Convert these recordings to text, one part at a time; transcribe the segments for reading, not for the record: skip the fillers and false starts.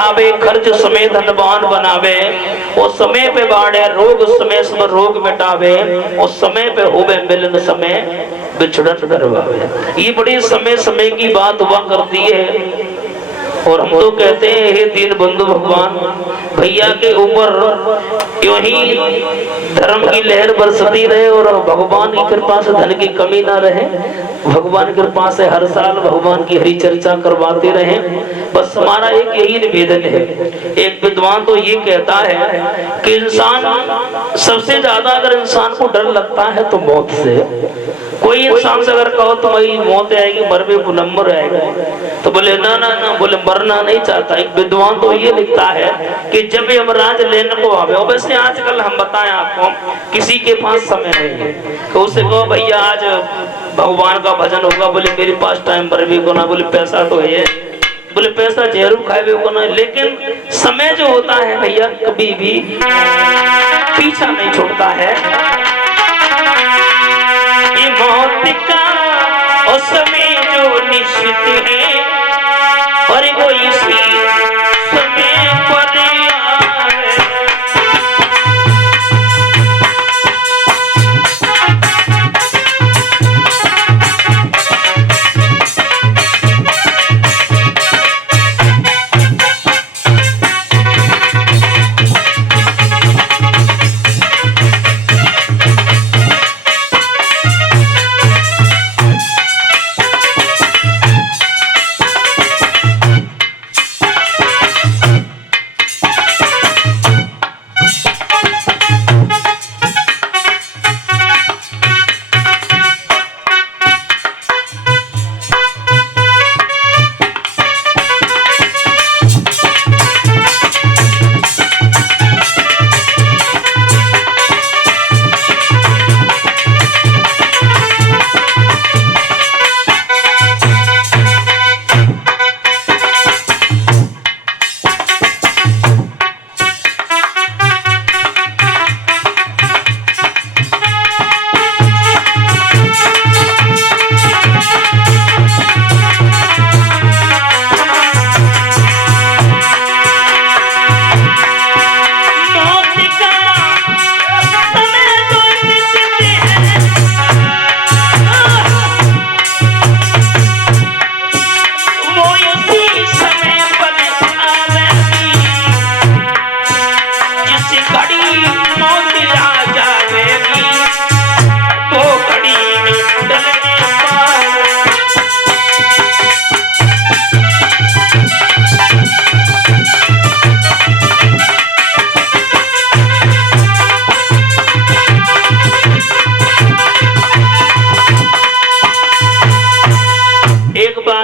बढ़ावे, खर्च समय धनवान बनावे, और समय पे बाढ़े रोग समय सब रोग मिटावे, और समय पे होवे मिलन समय बिछड़न करवावे। ये बड़ी समय समय की बात हुआ करती है। और हम तो कहते हैं हे दीन बंधु भगवान, भैया के ऊपर यूं ही धर्म की लहर बरसती रहे और भगवान की कृपा से धन की कमी ना रहे। भगवान की कृपा से हर साल भगवान की हरि चर्चा करवाते रहे। बस हमारा एक यही निवेदन है। एक विद्वान तो ये कहता है कि इंसान सबसे ज्यादा अगर इंसान को डर लगता है तो मौत से। कोई इंसान से अगर कहो तुम्हारी मौत आएगी, मरवे को नंबर आएगा, तो बोले ना ना ना, बोले मरना नहीं चाहता। एक विद्वान तो ये लिखता है कि जब यमराज लेने को आवे, और वैसे आजकल हम बताएं आपको किसी के पास समय नहीं है, तो उससे कहो भैया आज भगवान का भजन होगा, बोले मेरे पास टाइम मरवे को ना, बोले पैसा तो है, बोले पैसा जहरू खाए को ना। लेकिन समय जो होता है भैया कभी भी पीछा नहीं छोड़ता है। मौत का और समय जो निश्चित है, और वो इसी समय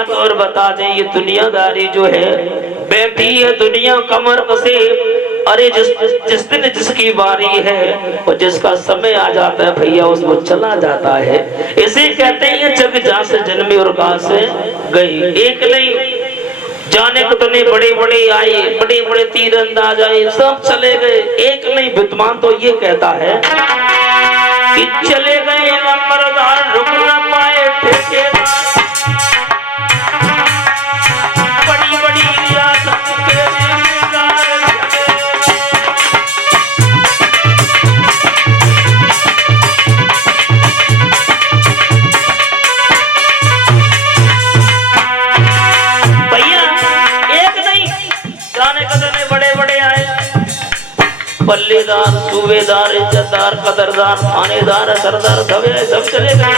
पर बता दें, ये दुनियादारी जो है बैठी है दुनिया कमर कसे। अरे जिस दिन जिसकी बारी है और जिसका समय आ जाता है भैया उसको चला जाता है। इसे कहते हैं जग जहाँ से जन्मे और कहाँ से गई। एक नहीं जाने कितने बड़े बड़े आए, बड़े बड़े तीरंदाज आए, सब चले गए। एक नहीं विद्वान तो ये कहता है कि चले गए नंबरदार रुक न पाए ठेकेदार, बड़ी बड़ी रियासत के जिम्मेदार। भैया एक नहीं जाने कितने बड़े बड़े आए, पल्लेदार, सूबेदार, इज्जतदार, कदरदार, थानेदार, सरदार, सब चले गए।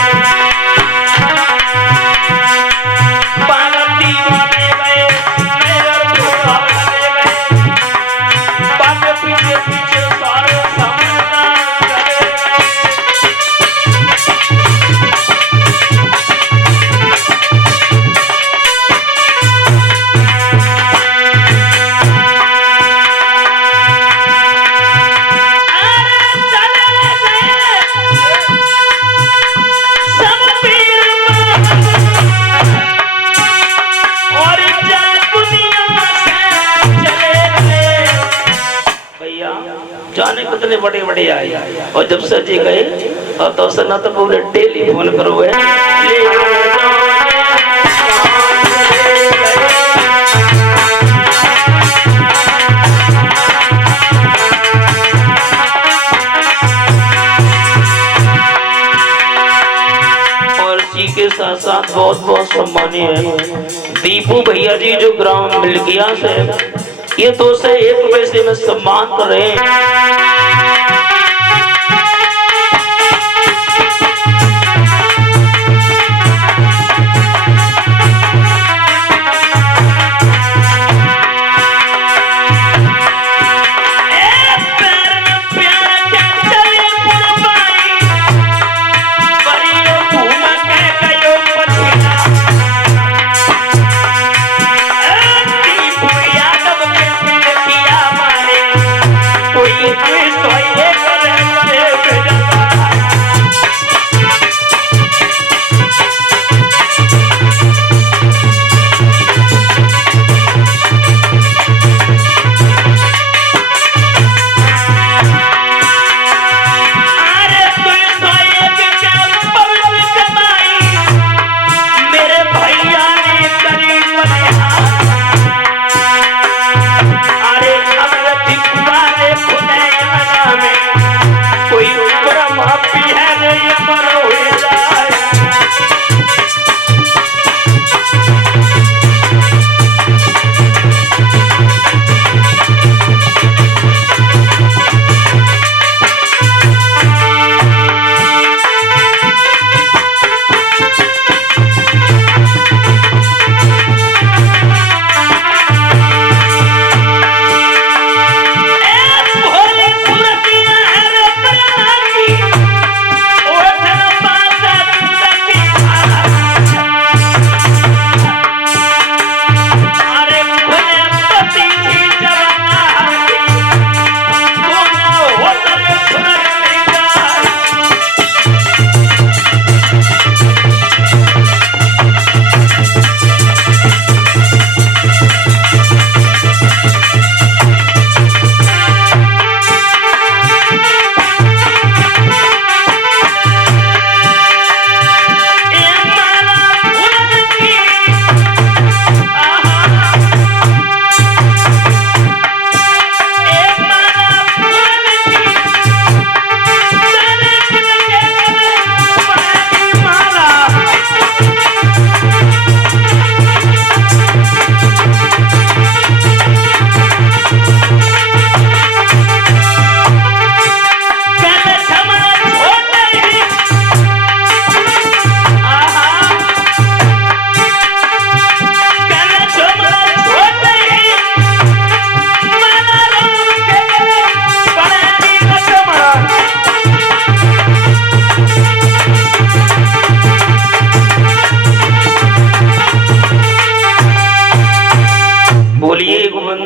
जाने कितने बड़े बड़े आए और जब सजे गए और तो से ना तो बोले टेलीफोन करो है। साथ बहुत बहुत सम्मानीय है दीपू भैया जी जो ग्राम मिल्किया से, ये 2 से 1 पैसे में सम्मान कर रहे हैं।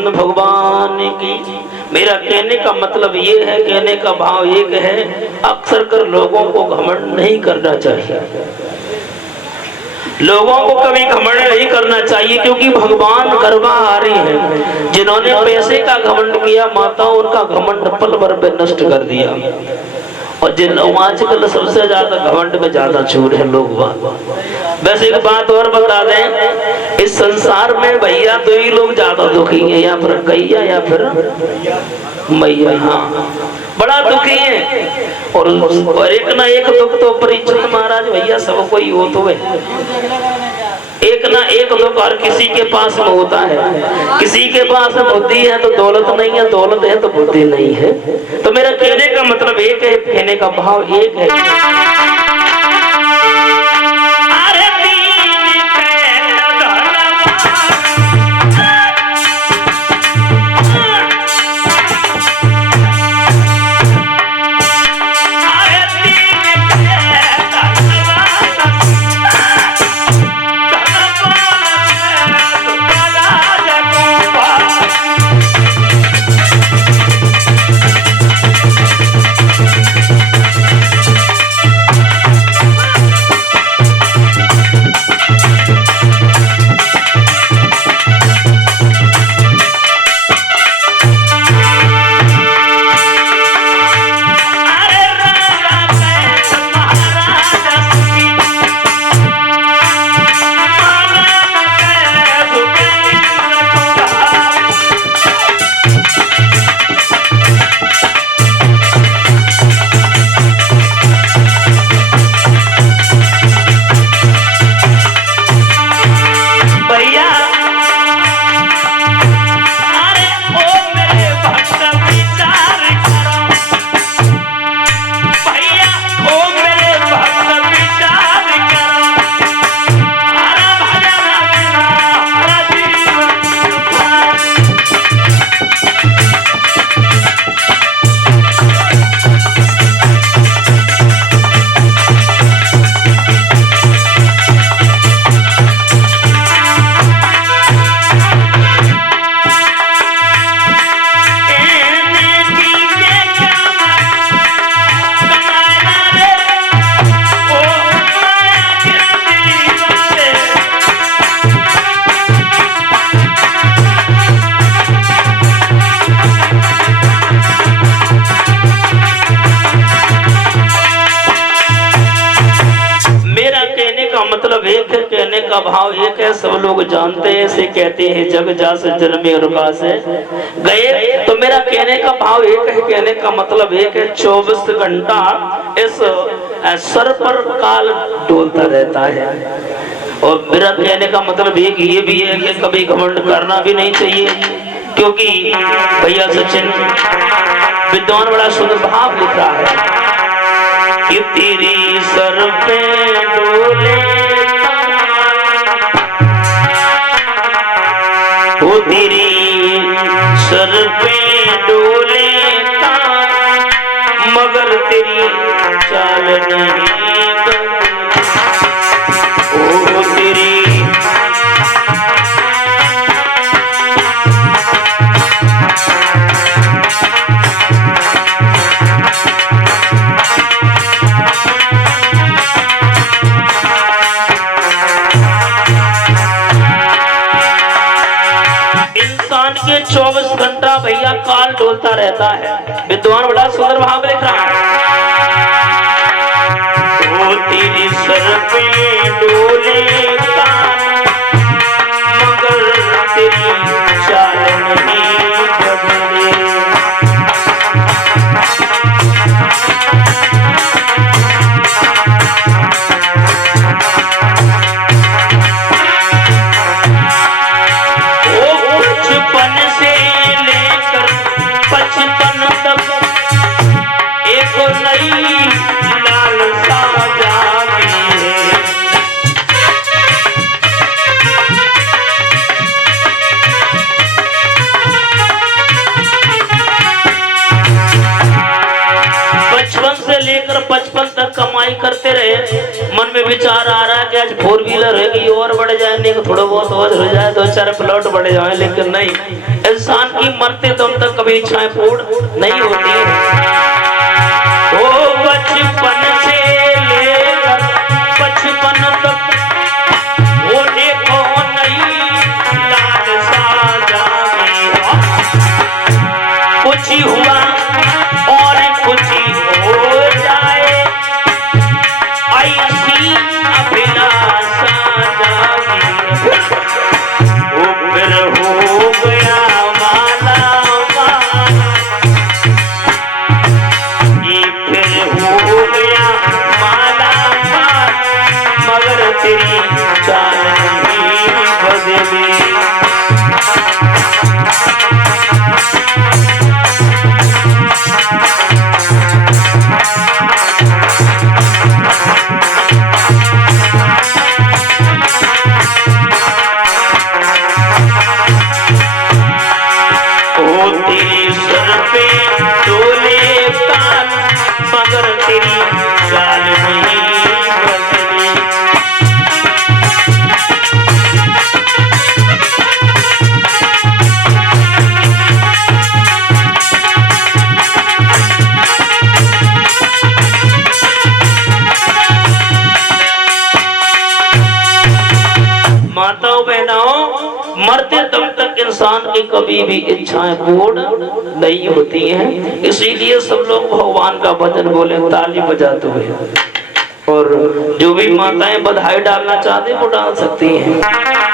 भगवान की। मेरा कहने का मतलब ये है, कहने का भाव एक है, अक्सर कर लोगों को घमंड नहीं करना चाहिए। लोगों को कभी घमंड नहीं करना चाहिए, क्योंकि भगवान गर्भाहारी है। जिन्होंने पैसे का घमंड किया, माताओं उनका घमंड पल भर में नष्ट कर दिया। और जिन आजकल सबसे ज्यादा घमंड में ज्यादा चूर है लोग। वैसे एक बात और बता दें, इस संसार में भैया 2 ही लोग ज्यादा दुखी हैं, या फिर गैया या फिर मैया। हाँ, बड़ा दुखी है। और एक ना एक दुख तो परीक्षित महाराज भैया सबको ही हो, तो है एक ना एक दुख हर किसी के पास में होता है। किसी के पास बुद्धि है तो दौलत नहीं है, दौलत है तो बुद्धि नहीं है। तो मेरा कहने का मतलब एक है, कहने का भाव एक है। मतलब एक है, कहने का भाव एक है, सब लोग जानते हैं, इसे कहते हैं जग जास जन्मे और बासे गए। तो मेरा कहने का भाव एक है, कहने का मतलब एक है, 24 घंटा इस सर पर काल डोलता रहता है। और मेरा कहने का मतलब एक ये भी है कि कभी घमंड करना भी नहीं चाहिए, क्योंकि भैया सचिन विद्वान बड़ा सुंदर भाव लिख रहा है कि तेरी सर पे डोले वो तेरी सर पे डोले मगर तेरी चाल नहीं ओ तेरी के 24 घंटा भैया काल डोलता रहता है। विद्वान बड़ा सुंदर भाव लिख रहा है वो तेरी सर पे डोले काल मगर तेरी चाल नहीं बदले। लेकर 55 तक कमाई करते रहे, मन में विचार आ रहा है कि आज 4 व्हीलर है और बढ़ जाए, नहीं थोड़ा बहुत और हो जाए, 2-4 प्लॉट बढ़ जाए, लेकिन नहीं, इंसान की मरते दम तक कभी इच्छाएं पूर्ण नहीं होती। ओ बचपन से लेकर 55 तक वो देखो नहीं लाल सा जागे, कुछ ही हुआ और कुछ ही हो जाए, ऐसी अभिलाषा जागी वो फिर हो गया माला माल, ये फिर हो गया माला माल मगर तेरी चाल नहीं बदली। मगर तेरी चाल नहीं बदली। माताओं बहनों, मरते दम तक इंसान की कभी भी इच्छाएं पूर्ण नहीं होती हैं, इसीलिए सब लोग भगवान का भजन बोले ताली बजाते हुए। और जो भी माताएं बधाई डालना चाहते वो डाल सकती हैं।